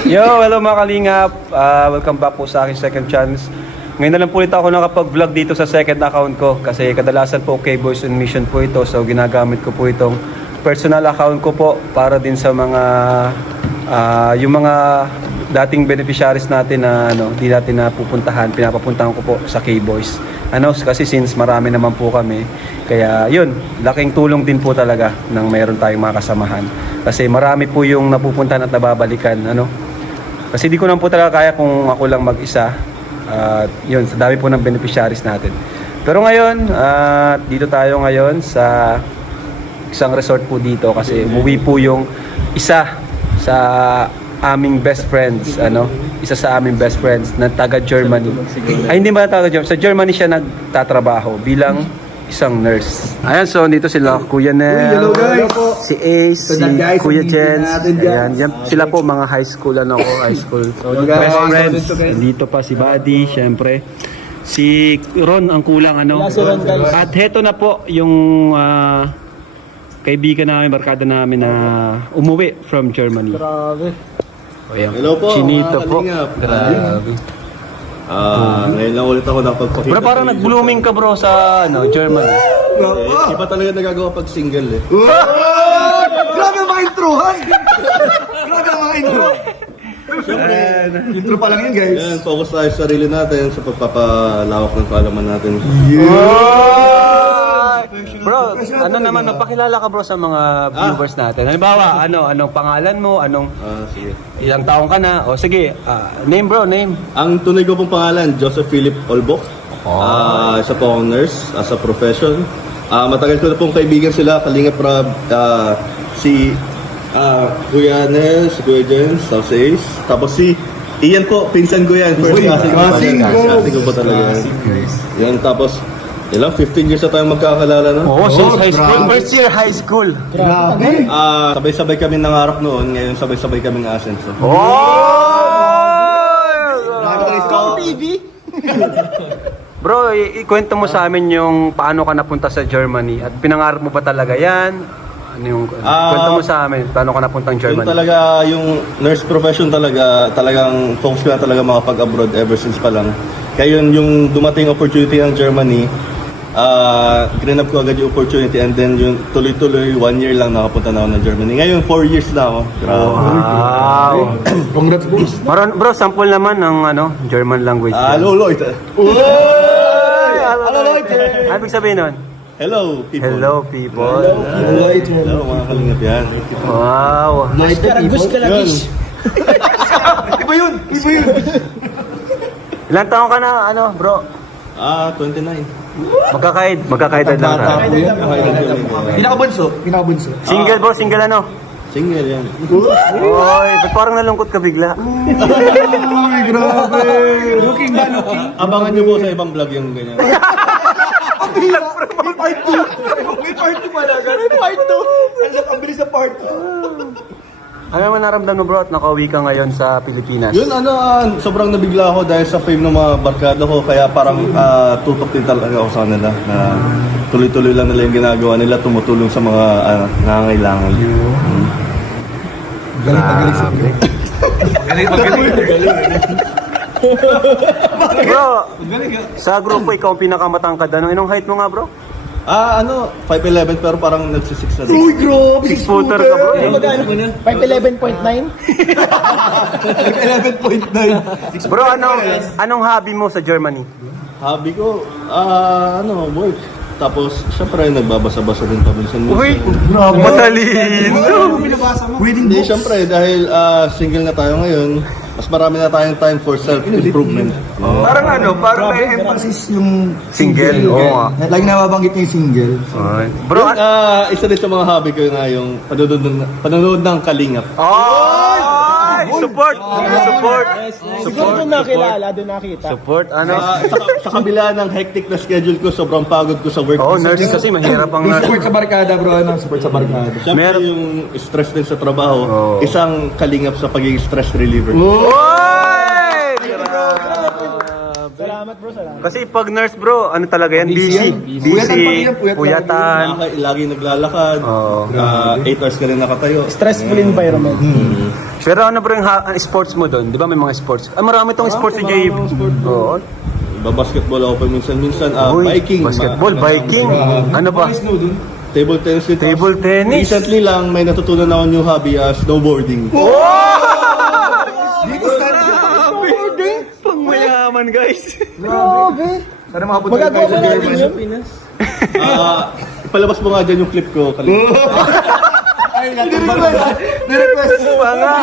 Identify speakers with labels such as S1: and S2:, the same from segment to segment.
S1: Yo, hello mga kalingap. Welcome back po sa aking second chance. Ngayon na lang po ulit ako nakapag-vlog dito sa second account ko kasi kadalasan po kay Boys on Mission po ito. So ginagamit ko po itong personal account ko po para din sa mga yung mga dating beneficiaries natin na di natin napupuntahan, pinapapuntahan ko po sa K-Boys. Kasi since marami naman po kami, kaya yun, laking tulong din po talaga nang mayroon tayong mga kasamahan. Kasi marami po yung napupuntahan at nababalikan, Kasi di ko naman po talaga kaya kung ako lang mag-isa. Yun, sa dami po ng beneficiaries natin. Pero ngayon, dito tayo ngayon sa isang resort po dito kasi umuwi po yung isa sa aming best friends, isa sa aming best friends na taga Germany. Ay, hindi ba taga Germany? Sa Germany siya nagtatrabaho bilang isang nurse. Ayan, so dito sila, Kuya Nel,
S2: hello guys.
S1: si Ace, si
S2: guys,
S1: Kuya Jens.
S2: ayan,
S1: Ayan, sila po mga high school, high school. So,
S2: guys.
S1: best friends.
S2: Guys.
S1: Dito pa si Buddy, syempre. Si Ron ang kulang,
S2: Si Ron, guys.
S1: At heto na po yung kaibigan namin, barkada namin na umuwi from Germany.
S2: Grabe.
S1: Ayan.
S3: Hello po,
S1: Chinito
S3: mga
S1: po.
S3: kalingap.
S1: Grabe.
S3: Ngayon lang ulit ako nakapagpakita.
S1: Bro, parang nag-blooming ka bro sa Germany.
S3: Iba talaga nagagawa pag single eh.
S2: Grabe ang mga introhan! Grabe ang mga intro! Intro pa lang yun, guys.
S3: Yan, focus tayo sa sarili natin sa pagpapalawak ng kaalaman natin.
S1: Bro, magpakilala ka bro sa mga viewers natin. Halimbawa, anong pangalan mo,
S3: Sige.
S1: ilang taong ka na, o sige, name bro, name.
S3: Ang tunay ko pong pangalan, Joseph Philip Olbok. Isa po akong nurse as a profession. Matagal ko na pong kaibigan sila, Kalingap Rob, si Kuya Nel, si Kuya Jens, tapos si Ace. Tapos si Ian po, pinsan ko yan. First
S2: classic
S3: ko pa talaga. Yan, tapos 15 years na tayong magkakalala na.
S1: Oo, since high school. First year high school.
S2: Grabe!
S3: Sabay-sabay kami nangarap noon, ngayon sabay-sabay kaming asenso.
S2: TV!
S1: Bro, ikwento mo sa amin yung paano ka napunta sa Germany at pinangarap mo ba talaga yan? Kwento mo sa amin, paano ka napuntang
S3: Yun
S1: Germany?
S3: talaga, yung nurse profession talagang focus ko na talaga makapag-abroad ever since pa lang. Kaya yun, yung dumating opportunity ng Germany, grinab ko agad yung opportunity and then yung tuloy-tuloy, 1 year lang nakapunta na ako ng Germany. Ngayon, 4 years na ako. Grabe.
S1: Wow!
S2: Congrats, boss!
S1: Bro, sample naman ng German language.
S3: Lolo, ito.
S1: Ano ibig sabihin nun?
S3: Hello, people.
S1: Hello, people.
S3: Hello, mga kalingap yan.
S1: Wow.
S2: Asparagus ka
S3: Yun.
S2: Iba yun! Iba yun!
S1: Ilang taong ka na, bro?
S3: 29.
S1: Magkakaedad lang ka.
S2: Pinakabunso. Pinakabunso.
S1: Single bro, single
S3: Single yan.
S1: Oy, ba't parang nalungkot ka bigla?
S2: Uy, grabe! Looking ba, looking?
S3: Abangan nyo po sa ibang vlog yung ganyan.
S2: May part 2! May part 2 pala. May part 2! Ang bilis sa part 2.
S1: Ano naman naramdaman mo bro at nakauwi ka ngayon sa Pilipinas?
S3: Yun, sobrang nabigla ako dahil sa fame ng mga barkada ko. Kaya parang tutok din talaga ako sa kanila na tuloy-tuloy lang nila yung ginagawa nila, tumutulong sa mga nangangailangan.
S2: Galing sa
S1: Bro, sa grupo ikaw ang pinakamatangkad. Anong height mo nga bro?
S3: 5'11 pero parang nagsisix na din.
S2: Uy, grabe!
S1: 6 footer ka bro.
S2: 5'11.9? 5'11.9.
S1: Bro, anong hobby mo sa Germany?
S3: Hobby ko, work. Tapos, syempre, nagbabasa-basa din paminsan-minsan.
S1: Uy, matalino.
S2: Reading
S3: Hindi,
S2: books.
S3: syempre, dahil single na tayo ngayon, mas marami na tayong time for self-improvement.
S1: Parang
S2: Grabe, emphasis yung
S1: Single? Oo nga.
S2: Lagi nababanggit niya yung single.
S1: Bro,
S3: Yun, isa din sa mga hobby ko na yung panonood ng Kalingap.
S1: Support!
S2: Siguro doon nakilala, doon nakita.
S1: Support,
S3: Sa kabila ng hectic na schedule ko, sobrang pagod ko sa work.
S1: nurse kasi mahirap ang
S2: Support sa barkada, bro. Support sa barkada.
S3: Siyempre
S1: Meron-
S3: yung stress din sa trabaho, isang kalingap sa pagiging stress reliever.
S1: Oy!
S2: Salamat. Salamat bro, salamat.
S1: Kasi pag nurse bro, ano talaga yan?
S2: Busy
S1: Busy.
S2: yan. Puyatan pa rin yan, puyat
S1: Puyatan.
S3: Lagi naglalakad.
S1: Oo.
S3: 8 hours ka rin nakatayo.
S2: Stressful environment.
S1: Pero ano bro yung sports mo doon? Di ba may mga sports? Marami tong sports si Jay.
S3: Maraming sport.
S1: Oo.
S3: Basketball ako pa minsan-minsan.
S1: Uy,
S3: Biking.
S1: basketball, biking. Ano ba?
S3: Table tennis.
S1: Table tennis.
S3: Recently lang may natutunan ako new hobby, snowboarding.
S2: Dito snowboarding?
S1: Pang mayaman guys.
S2: Grabe. Sana makapunta
S3: Magagawa
S2: tayo sa
S3: mo natin
S2: German.
S3: yun? Ipalabas mo nga dyan yung clip ko.
S2: Ay, ni-request.
S1: Panga.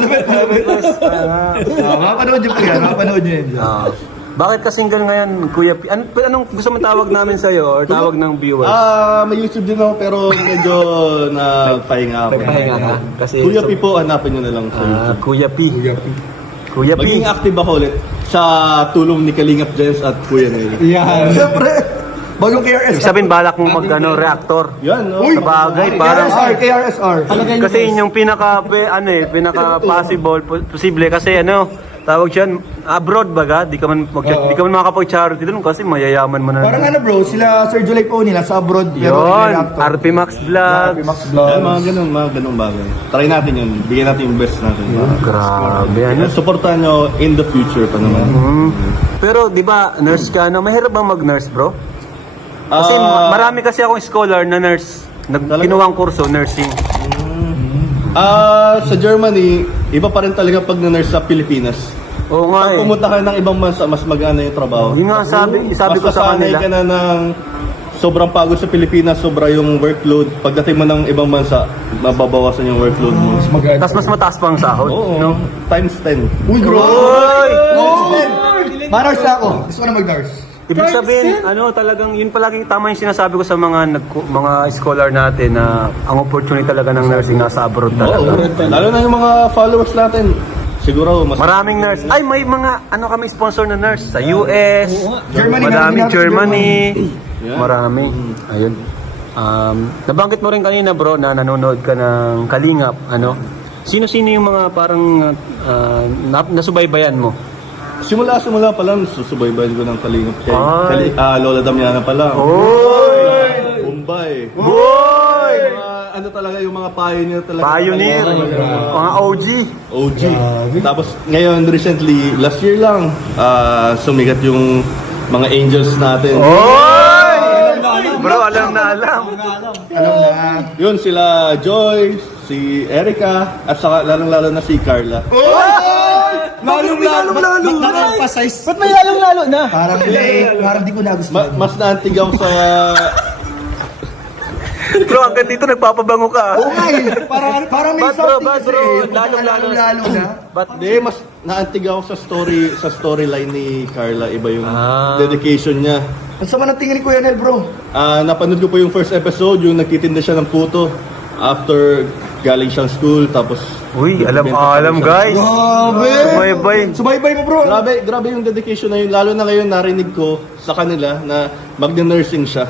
S2: Mapanood yun po yan, mapanood yun.
S1: Bakit ka single ngayon, Kuya P? Anong gusto mong tawag namin sa'yo or tawag ng viewers?
S3: May YouTube din ako pero medyo nagpahinga ako.
S1: Nagpahinga ka? Kasi
S3: Kuya P po, hanapin nyo na lang sa YouTube.
S1: Kuya P. Kuya P.
S3: Maging active ako ulit sa tulong ni Kalingap Jens at Kuya Nelly.
S2: Yan. Siyempre. Bagong KRS.
S1: Ibig sabihin, balak mong reactor.
S3: Yan, no?
S1: Sa bagay, parang...
S2: KRSR.
S1: Kasi yun yung pinaka possible kasi tawag siyan abroad baga, di ka man makakapag-charity doon kasi mayayaman mo na.
S2: Parang ano bro, sila Sir July po nila sa abroad.
S1: Yun, RP Max Vlog.
S2: RP Max
S3: Yan,
S2: Vlog.
S3: mga ganun bagay. Try natin yun. Bigyan natin yung best natin.
S1: Grabe, ano?
S3: Supportan nyo in the future pa naman.
S1: Pero di ba, nurse ka, mahirap bang mag-nurse bro? Kasi marami kasi akong scholar na nurse. Kinuwang kurso, nursing.
S3: Sa Germany, iba pa rin talaga pag na-nurse sa Pilipinas.
S1: Oo nga
S3: Pag
S1: eh.
S3: pumunta ka ng ibang bansa, mas magana yung trabaho.
S1: Yun nga sabi ko sa
S3: Masasanay
S1: kanila.
S3: ka na ng sobrang pagod sa Pilipinas, sobra yung workload. Pagdating mo ng ibang bansa, mababawasan yung workload mo.
S1: Tapos mas mataas pa ang sahod.
S3: Oo,
S1: No?
S3: times 10.
S2: Uy, bro.
S1: Oy!
S2: Ma-nurse na ako. Gusto ko na mag-nurse.
S1: Ibig sabihin, talagang yun palagi tama yung sinasabi ko sa mga scholar natin na ang opportunity talaga ng nursing nasa abroad
S3: Oo,
S1: talaga.
S3: lalo na yung mga followers natin. Siguro, mas...
S1: Maraming nurse. Ay, may mga kami sponsor na nurse sa US.
S2: Germany,
S1: Maraming
S2: meron din
S1: Germany.
S3: Yeah.
S1: Marami. Ayun. Nabanggit mo rin kanina bro na nanonood ka ng Kalingap. Sino-sino yung mga parang nasubaybayan mo?
S3: Simula pa lang, susubaybayan ko ng Kalingap kay
S1: Ay.
S3: Lola Damiana pa lang.
S1: Oy!
S3: Bombay.
S1: Boy!
S3: Ano talaga yung mga pioneer talaga.
S1: Pioneer. Mga OG.
S3: OG. Tapos ngayon recently, last year lang, sumigat yung mga angels natin.
S1: Oy! Bro, alam na alam.
S2: Alam na.
S3: Yun sila Joy, si Erica, at saka lalong-lalo na si Carla.
S2: Lalong-lalo na.
S4: Ba't may lalong-lalo na?
S2: Parang di ko nagustuhan.
S3: Mas naantig ako sa...
S1: Bro, hanggang dito nagpapabango ka.
S2: Oo nga eh. Parang may
S1: Ba't bro,
S2: something
S1: ba't
S2: kasi.
S1: bro?
S2: eh.
S1: Lalong-lalo
S2: na.
S3: Hindi, mas naantig ako sa storyline ni Carla. Iba yung
S1: Ah.
S3: dedication niya.
S2: Ang sama ng tingin ni Kuya Nel bro.
S3: Napanood ko po yung first episode, yung nagtitinda siya ng puto after galing siyang school, tapos...
S1: Uy,
S3: nagbebenta
S1: alam
S3: siya.
S1: guys.
S2: Grabe.
S1: Sumaybay.
S2: Sumaybay mo bro.
S3: Grabe yung dedication na yun. Lalo na ngayon narinig ko sa kanila na magna-nursing siya.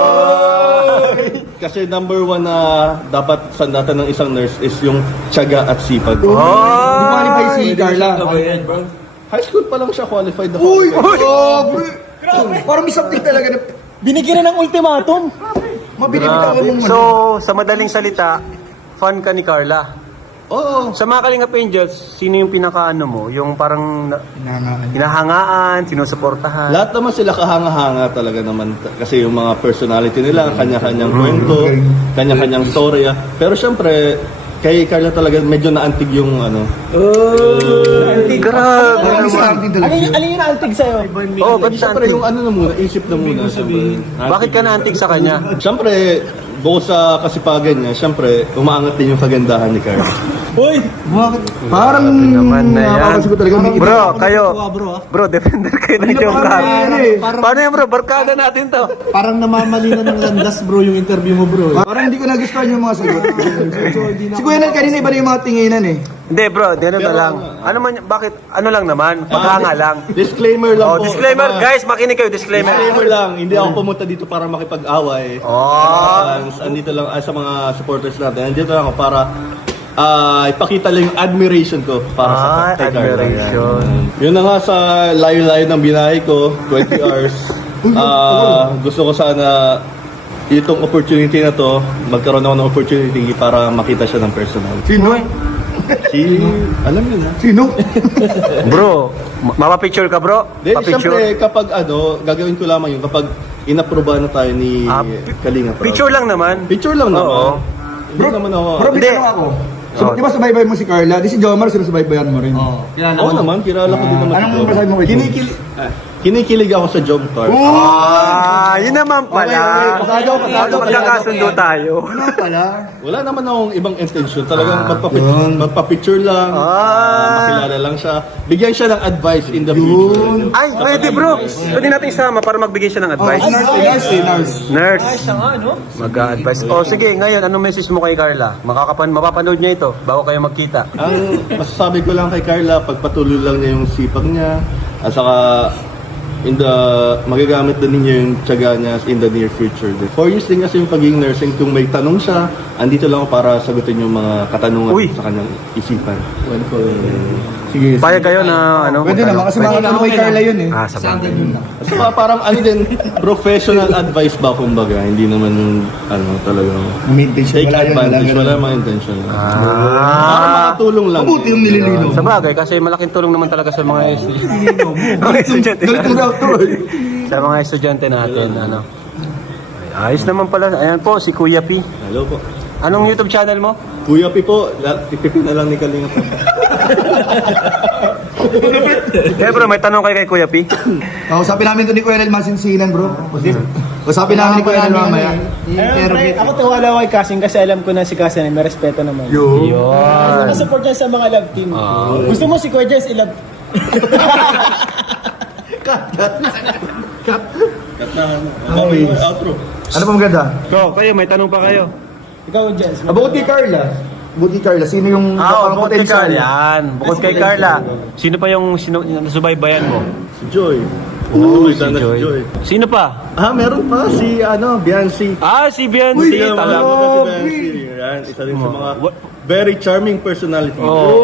S3: Kasi number one na dapat sandatan ng isang nurse is yung tiyaga at sipag.
S2: Di qualify si Carla.
S3: High school pa lang siya qualified na
S2: Uy!
S3: qualified.
S2: Grabe. Parang may something talaga na
S4: Binigyan ng ultimatum.
S2: mabinibitawan
S1: Grabe.
S2: mong
S1: So, sa madaling salita, fan ka ni Carla.
S3: Oo.
S1: Sa mga Kalingap Angels, sino yung pinakaano mo? Yung parang hinahangaan, sinusuportahan?
S3: Lahat naman sila kahanga-hanga talaga naman. Kasi yung mga personality nila, kanya-kanyang kwento, kanya-kanyang storya. Pero syempre, kay Carla talaga medyo naantig yung ano.
S1: Grabe
S2: Parang may
S1: naman.
S2: something talaga.
S4: Alin yung naantig sa'yo?
S1: Oh, ba't
S3: Syempre
S1: naantig?
S3: yung ano na muna, isip na muna. Syempre.
S1: Bakit ka naantig sa kanya?
S3: Syempre, bukod sa kasipagan niya, syempre, umaangat din yung kagandahan ni Carla.
S4: Uy!
S2: Parang
S1: naman na yan.
S2: nakakasigot talaga.
S1: Bro, kayo.
S4: bro,
S1: Bro, defender kayo ng
S2: Ano
S1: joke
S2: ba,
S1: ka.
S2: ano eh?
S1: Paano yan bro? Barkada natin to.
S4: Parang namamali na ng landas bro yung interview mo bro.
S2: Parang hindi ko nagustuhan yung mga sagot. Si Kuya Nel kanina iba na yung mga tinginan eh.
S1: Hindi bro, di ano na lang. Ano man, bakit? Ano lang naman? Paghanga lang.
S3: Disclaimer lang
S1: Oh,
S3: po.
S1: disclaimer.
S3: Mga-
S1: Guys, makinig kayo. Disclaimer.
S3: Disclaimer lang, hindi ako pumunta dito para makipag-away.
S1: Oh.
S3: Andito lang sa mga supporters natin. Andito lang ako para ipakita lang yung admiration ko para sa kay Carla.
S1: admiration.
S3: Yun na nga sa layo-layo ng binahe ko, 20 hours. Gusto ko sana itong opportunity na to, magkaroon ako ng opportunity para makita siya ng personal.
S2: Sino?
S3: Alam niyo na.
S2: Sino?
S1: Bro, mapapicture ka bro?
S3: Di, siyempre, kapag gagawin ko lamang yun, kapag inaprobahan na tayo ni Kalinga Prab.
S1: Picture lang naman.
S3: Picture lang naman.
S1: Oo.
S3: Hindi naman ako.
S2: Bro, may
S1: Hindi.
S2: tanong ako. So, di ba subaybay mo si Carla? Di si Jomar, sinusubaybayan mo rin.
S4: Oo. Kilala
S3: Oo
S4: ko.
S3: naman, kilala ko din naman.
S2: Anong masasabi mo kay Jom?
S3: Kinikilig ako sa Jomcar.
S1: Yun naman pala.
S2: Okay, pasado.
S1: Magkakasundo tayo.
S2: Ano pala?
S3: Wala naman akong ibang intention. Talagang magpa-picture lang. Makilala lang siya. Bigyan siya ng advice in the future.
S1: Ay, pwede bro. Pwede natin isama para magbigay siya ng advice. Nurse. Mag-a-advise. O sige, ngayon, anong message mo kay Carla? Mapapanood niya ito bago kayo magkita.
S3: Ang masasabi ko lang kay Carla, pagpatuloy lang niya yung sipag niya. At saka, magagamit din niya yung tiyaga niya in the near future. 4 years din kasi yung pagiging nursing. Kung may tanong siya, andito lang ako para sagutin yung mga katanungan sa kanyang isipan.
S2: Sige.
S1: Payag kayo na ano?
S2: Pwede naman kasi mga tanong kay Carla yun eh.
S1: Sa bagay.
S3: Kasi parang din, professional advice ba kumbaga, hindi naman yung talagang
S2: Meditation.
S3: take advantage, wala namang intention. Para makatulong lang.
S2: Mabuti yung nililino.
S1: Sa bagay, kasi malaking tulong naman talaga sa mga estudyante. Sa mga estudyante natin, ano. Ay, ayos naman pala. Ayan po, si Kuya P.
S3: Hello po.
S1: Anong YouTube channel mo?
S3: Kuya Pi po, tipipin na lang ni Kalinga po.
S1: Eh bro, may tanong kayo kay Kuya P.
S2: Kausapin namin ito ni Kuya Nel Masinsinan, bro. Kausapin namin ni Kuya Nel mamaya.
S5: Ako tiwala ko kay Kasing kasi alam ko na si Kasing may respeto naman.
S2: Yo.
S1: Yun.
S5: Nasupport niya sa mga love team. Gusto mo si Kuya Jess i-love?
S3: Okay. Outro.
S2: Ano pa maganda?
S1: Kayo, may tanong pa kayo.
S5: Ikaw, Jess.
S2: Bukod kay Carla. Bukod kay Carla, sino yung
S1: Bukod kay
S2: potential?
S1: Carla. Yan. Bukod kay Carla. Sino pa yung nasubaybayan mo?
S3: Si Joy.
S1: Si
S3: Sana si Joy.
S1: Sino pa?
S3: Meron pa si Biancy.
S1: Si Biancy.
S3: Alam mo ba si Biancy? Yan, isa rin sa mga very charming personality.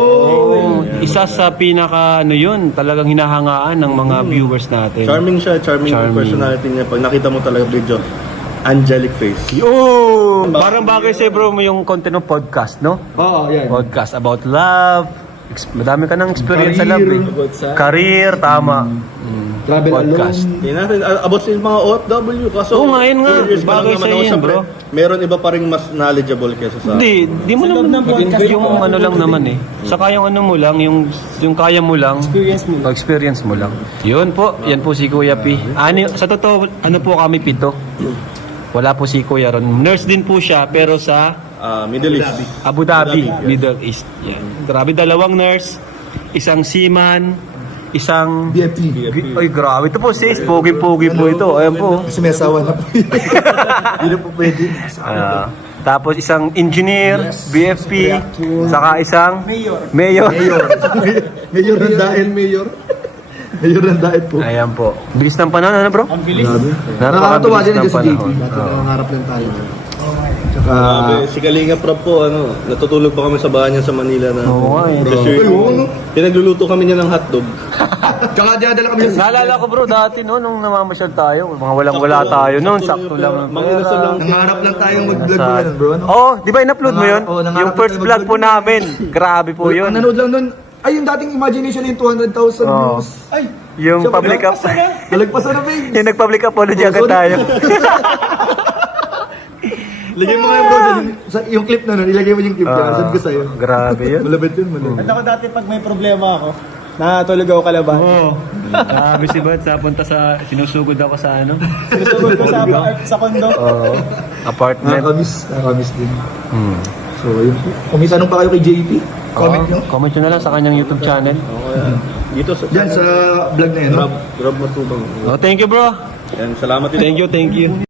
S1: Isa sa pinaka yun, talagang hinahangaan ng mga viewers natin.
S3: Charming siya, charming yung
S1: Charming.
S3: personality niya. Pag nakita mo talaga video, angelic face.
S1: Parang bagay sa'yo bro mo yung content ng podcast, no?
S2: Oo, yan.
S1: Podcast about love. Madami ka ng experience sa love eh. Career, tama.
S2: Travel
S1: Podcast.
S2: alone.
S3: Hindi natin, about sa mga OFW. Kaso,
S1: Oo nga, yun nga.
S3: 4 years pa lang
S1: Bagay
S3: naman
S1: sa'yo
S3: ako,
S1: yun,
S3: syempre,
S1: bro.
S3: meron iba pa rin mas knowledgeable kesa sa...
S1: Di mo naman yung ano lang naman eh. Saka yung ano mo lang, yung kaya mo lang. Experience mo lang. Yun po, yan po si Kuya P. Sa totoo, ano po kami 7. Wala po si Kuya Ron. Nurse din po siya, pero sa
S3: Middle East.
S1: Abu Dhabi,
S3: yes.
S1: Middle East. Yan. Grabe, 2 nurse, isang seaman, isang...
S2: BFP.
S1: Ay, grabe. Ito po sis, pogi-pogi po ito. Ayan po.
S2: Kasi may asawa na po. Hindi na po pwede.
S1: Tapos isang engineer, BFP, saka isang mayor.
S2: Mayor ng daet. Mayor ng daet po.
S1: Ayan po. Bilis ng panahon, ano bro?
S5: Ang bilis.
S2: Nakakatuwa din
S1: ng
S2: kasi JP.
S1: panahon.
S2: Nangangarap lang tayo.
S3: Si Kalinga Prab po, natutulog pa kami sa bahay niya sa Manila na.
S1: Oo nga eh.
S3: Kasi pinagluluto kami niya ng hotdog.
S2: Tsaka dinadala kami sa...
S1: Naalala ko bro, dati no, nung namamasyal tayo, mga walang-wala tayo noon, sakto lang.
S3: Manginasal lang.
S2: Nangangarap lang tayong mag-vlog mo yan, bro. Ano?
S1: Di ba in-upload mo yun?
S2: nangarap
S1: Yung first
S2: tayo
S1: vlog po
S2: mag-vlog.
S1: namin. Grabe po yun.
S2: Ang nanood lang nun, ay yung dating imagination yung 200,000 views. Ay,
S1: Yung public up.
S2: nalagpasan na, babe.
S1: Yung nag-public apology agad tayo.
S2: Lagay mo kayo, bro. Yung clip na nun, ilagay mo yung clip na. Saan ko sa'yo.
S1: Grabe yun.
S2: Malabit yun, malabit.
S5: At ako dati pag may problema ako, nakatulog ako kalaban.
S1: Grabe si Bad, punta sa, sinusugod ako sa ano?
S5: Sinusugod ko sa kondo.
S1: Apartment.
S2: Nakakamiss din. So, yun po. Kung may tanong pa kayo kay JP, comment nyo.
S1: Comment nyo na lang sa kanyang YouTube channel.
S3: Dito sa
S2: Diyan sa vlog na yun. no?
S3: Rob Matubang.
S1: Thank you bro.
S3: Yan, salamat din.
S1: Thank you.